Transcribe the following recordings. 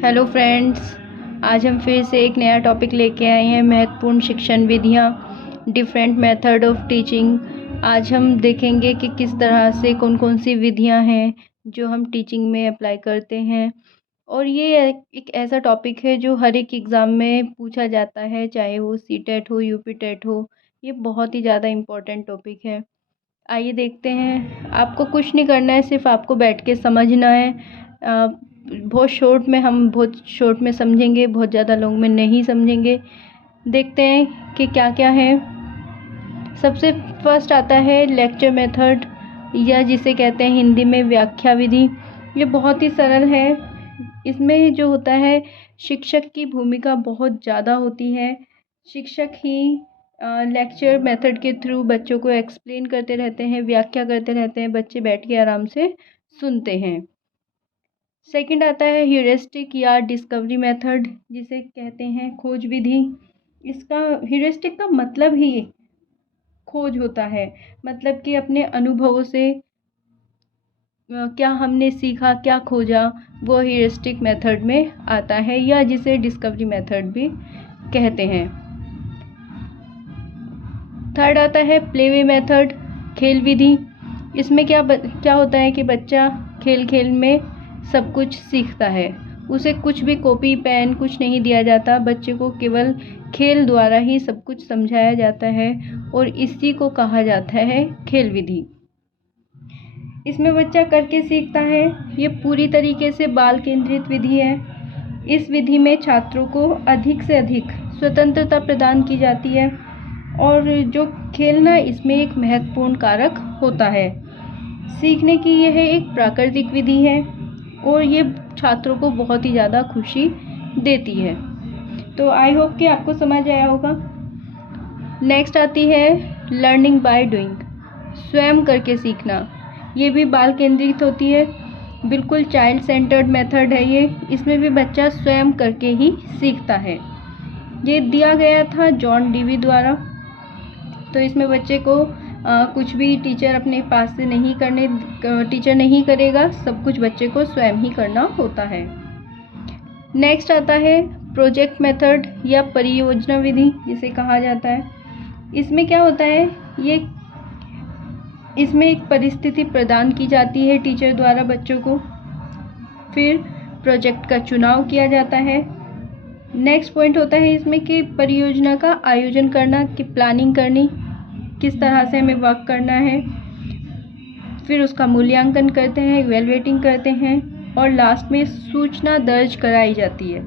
Hello friends, आज हम फिर से एक नया टॉपिक लेके आए हैं। महत्वपूर्ण शिक्षण विधियाँ, डिफरेंट मेथड ऑफ टीचिंग। आज हम देखेंगे कि किस तरह से कौन कौन सी विधियाँ हैं जो हम टीचिंग में अप्लाई करते हैं। और ये एक ऐसा टॉपिक है जो हर एक एग्ज़ाम में पूछा जाता है, चाहे वो सीटेट हो, यूपी टेट हो। ये बहुत ही ज़्यादा इम्पोर्टेंट टॉपिक है। आइए देखते हैं। आपको कुछ नहीं करना है, सिर्फ आपको बैठ के समझना है। बहुत शॉर्ट में समझेंगे, बहुत ज़्यादा लॉन्ग में नहीं समझेंगे। देखते हैं कि क्या क्या है। सबसे फर्स्ट आता है लेक्चर मेथड, या जिसे कहते हैं हिंदी में व्याख्या विधि। ये बहुत ही सरल है। इसमें जो होता है, शिक्षक की भूमिका बहुत ज़्यादा होती है। शिक्षक ही लेक्चर मेथड के थ्रू बच्चों को एक्सप्लेन करते रहते हैं, व्याख्या करते रहते हैं। बच्चे बैठ के आराम से सुनते हैं। सेकंड आता है ह्यूरिस्टिक या डिस्कवरी मेथड, जिसे कहते हैं खोज विधि। इसका ह्यूरिस्टिक का मतलब ही खोज होता है। मतलब कि अपने अनुभवों से क्या हमने सीखा, क्या खोजा, वो ह्यूरिस्टिक मेथड में आता है, या जिसे डिस्कवरी मेथड भी कहते हैं। थर्ड आता है प्लेवे मेथड, खेल विधि। इसमें क्या होता है कि बच्चा खेल खेल में सब कुछ सीखता है। उसे कुछ भी कॉपी पेन कुछ नहीं दिया जाता, बच्चे को केवल खेल द्वारा ही सब कुछ समझाया जाता है, और इसी को कहा जाता है खेल विधि। इसमें बच्चा करके सीखता है। ये पूरी तरीके से बाल केंद्रित विधि है। इस विधि में छात्रों को अधिक से अधिक स्वतंत्रता प्रदान की जाती है, और जो खेलना इसमें एक महत्वपूर्ण कारक होता है। सीखने की यह एक प्राकृतिक विधि है, और ये छात्रों को बहुत ही ज़्यादा खुशी देती है। तो आई होप कि आपको समझ आया होगा। नेक्स्ट आती है लर्निंग बाय डूइंग, स्वयं करके सीखना। ये भी बाल केंद्रित होती है, बिल्कुल चाइल्ड सेंटर्ड मेथड है ये। इसमें भी बच्चा स्वयं करके ही सीखता है। ये दिया गया था जॉन डीवी द्वारा। तो इसमें बच्चे को कुछ भी टीचर अपने पास से टीचर नहीं करेगा, सब कुछ बच्चे को स्वयं ही करना होता है। नेक्स्ट आता है प्रोजेक्ट मेथड या परियोजना विधि, जिसे कहा जाता है। इसमें क्या होता है, इसमें एक परिस्थिति प्रदान की जाती है टीचर द्वारा बच्चों को, फिर प्रोजेक्ट का चुनाव किया जाता है। नेक्स्ट पॉइंट होता है इसमें कि परियोजना का आयोजन करना, कि प्लानिंग करनी, किस तरह से हमें वर्क करना है। फिर उसका मूल्यांकन करते हैं, इवैल्यूएटिंग करते हैं, और लास्ट में सूचना दर्ज कराई जाती है,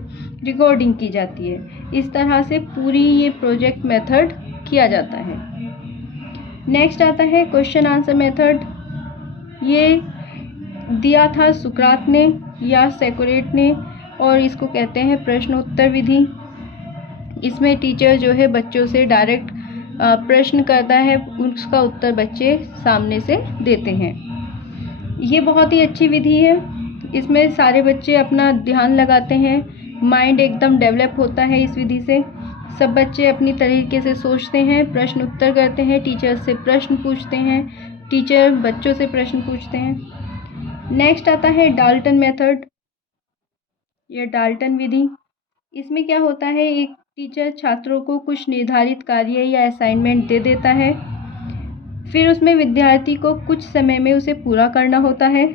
रिकॉर्डिंग की जाती है। इस तरह से पूरी ये प्रोजेक्ट मेथड किया जाता है। नेक्स्ट आता है क्वेश्चन आंसर मेथड। ये दिया था सुकरात ने या सेक्रेट ने, और इसको कहते हैं प्रश्नोत्तर विधि। इसमें टीचर जो है बच्चों से डायरेक्ट प्रश्न करता है, उसका उत्तर बच्चे सामने से देते हैं। ये बहुत ही अच्छी विधि है। इसमें सारे बच्चे अपना ध्यान लगाते हैं, माइंड एकदम डेवलप होता है इस विधि से। सब बच्चे अपनी तरीके से सोचते हैं, प्रश्न उत्तर करते हैं, टीचर से प्रश्न पूछते हैं, टीचर बच्चों से प्रश्न पूछते हैं। नेक्स्ट आता है डाल्टन मेथड या डाल्टन विधि। इसमें क्या होता है, एक टीचर छात्रों को कुछ निर्धारित कार्य या असाइनमेंट दे देता है, फिर उसमें विद्यार्थी को कुछ समय में उसे पूरा करना होता है,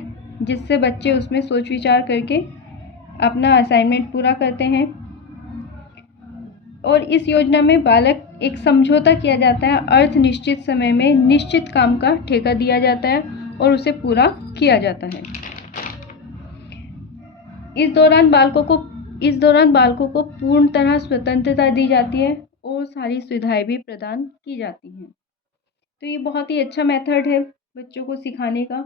जिससे बच्चे उसमें सोच विचार करके अपना असाइनमेंट पूरा करते हैं। और इस योजना में बालक एक समझौता किया जाता है, अर्थ निश्चित समय में निश्चित काम का ठेका दिया जाता है, और उसे पूरा किया जाता है। इस दौरान बालकों को पूर्ण तरह स्वतंत्रता दी जाती है, और सारी सुविधाएं भी प्रदान की जाती हैं। तो ये बहुत ही अच्छा मेथड है बच्चों को सिखाने का।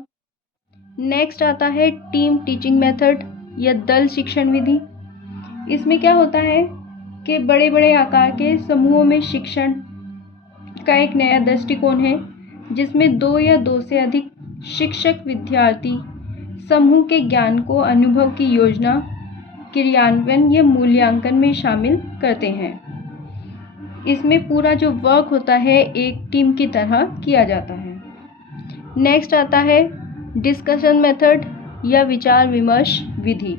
नेक्स्ट आता है टीम टीचिंग मेथड या दल शिक्षण विधि। इसमें क्या होता है कि बड़े बड़े आकार के समूहों में शिक्षण का एक नया दृष्टिकोण है, जिसमें 2 या 2 से अधिक शिक्षक विद्यार्थी समूह के ज्ञान को अनुभव की योजना, क्रियान्वयन या मूल्यांकन में शामिल करते हैं। इसमें पूरा जो वर्क होता है एक टीम की तरह किया जाता है। नेक्स्ट आता है डिस्कशन मेथड या विचार विमर्श विधि।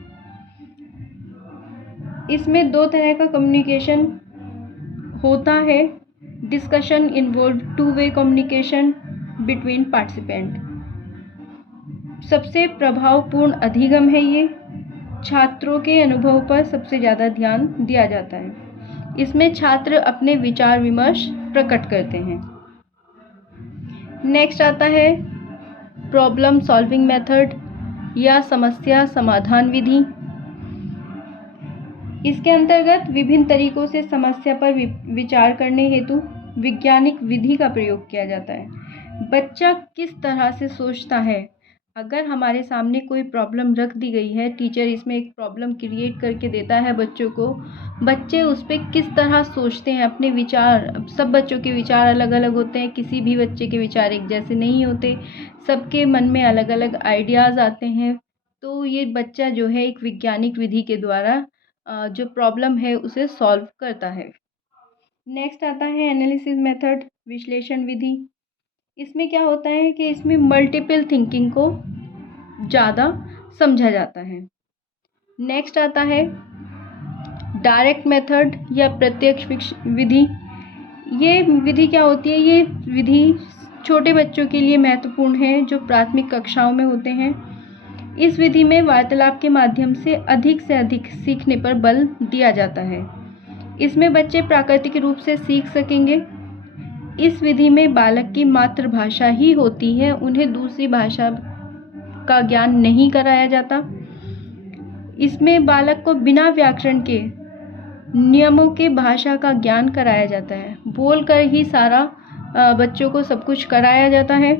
इसमें 2 तरह का कम्युनिकेशन होता है। Discussion involve two way communication between participant. सबसे प्रभावपूर्ण अधिगम है ये। छात्रों के अनुभव पर सबसे ज़्यादा ध्यान दिया जाता है। इसमें छात्र अपने विचार विमर्श प्रकट करते हैं। नेक्स्ट आता है प्रॉब्लम सॉल्विंग मेथड या समस्या समाधान विधि। इसके अंतर्गत विभिन्न तरीकों से समस्या पर विचार करने हेतु वैज्ञानिक विधि का प्रयोग किया जाता है। बच्चा किस तरह से सोचता है, अगर हमारे सामने कोई प्रॉब्लम रख दी गई है, टीचर इसमें एक प्रॉब्लम क्रिएट करके देता है बच्चों को, बच्चे उस पर किस तरह सोचते हैं, अपने विचार, सब बच्चों के विचार अलग अलग होते हैं, किसी भी बच्चे के विचार एक जैसे नहीं होते, सबके मन में अलग अलग आइडियाज़ आते हैं। तो ये बच्चा जो है एक वैज्ञानिक विधि के द्वारा जो प्रॉब्लम है उसे सॉल्व करता है। नेक्स्ट आता है एनालिसिस मेथड, विश्लेषण विधि। इसमें क्या होता है कि इसमें मल्टीपल थिंकिंग को ज़्यादा समझा जाता है। नेक्स्ट आता है डायरेक्ट मेथड या प्रत्यक्ष विधि। ये विधि क्या होती है? ये विधि छोटे बच्चों के लिए महत्वपूर्ण है जो प्राथमिक कक्षाओं में होते हैं। इस विधि में वार्तालाप के माध्यम से अधिक सीखने पर बल दिया जाता है। इसमें बच्चे प्राकृतिक रूप से सीख सकेंगे। इस विधि में बालक की मातृभाषा ही होती है, उन्हें दूसरी भाषा का ज्ञान नहीं कराया जाता। इसमें बालक को बिना व्याकरण के नियमों के भाषा का ज्ञान कराया जाता है। बोलकर ही सारा बच्चों को सब कुछ कराया जाता है।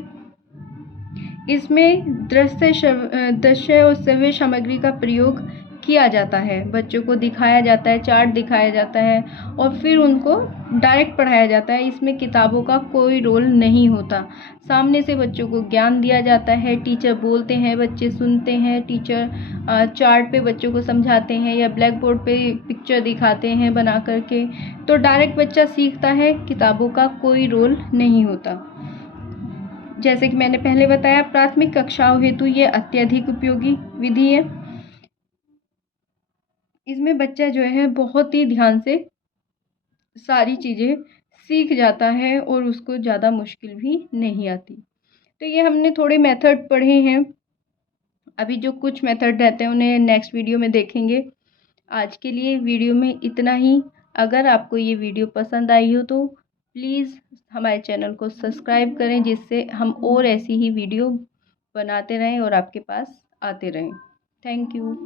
इसमें दृश्य और श्रव्य सामग्री का प्रयोग किया जाता है। बच्चों को दिखाया जाता है, चार्ट दिखाया जाता है और फिर उनको डायरेक्ट पढ़ाया जाता है। इसमें किताबों का कोई रोल नहीं होता। सामने से बच्चों को ज्ञान दिया जाता है। टीचर बोलते हैं, बच्चे सुनते हैं। टीचर चार्ट पे बच्चों को समझाते हैं या ब्लैक बोर्ड पे पिक्चर दिखाते हैं बना करके। तो डायरेक्ट बच्चा सीखता है, किताबों का कोई रोल नहीं होता। जैसे कि मैंने पहले बताया, प्राथमिक कक्षाओं हेतु ये अत्यधिक उपयोगी विधि है। इसमें बच्चा जो है बहुत ही ध्यान से सारी चीज़ें सीख जाता है और उसको ज़्यादा मुश्किल भी नहीं आती। तो ये हमने थोड़े मेथड पढ़े हैं। अभी जो कुछ मेथड रहते हैं उन्हें नेक्स्ट वीडियो में देखेंगे। आज के लिए वीडियो में इतना ही। अगर आपको ये वीडियो पसंद आई हो तो प्लीज़ हमारे चैनल को सब्सक्राइब करें, जिससे हम और ऐसी ही वीडियो बनाते रहें और आपके पास आते रहें। Thank you.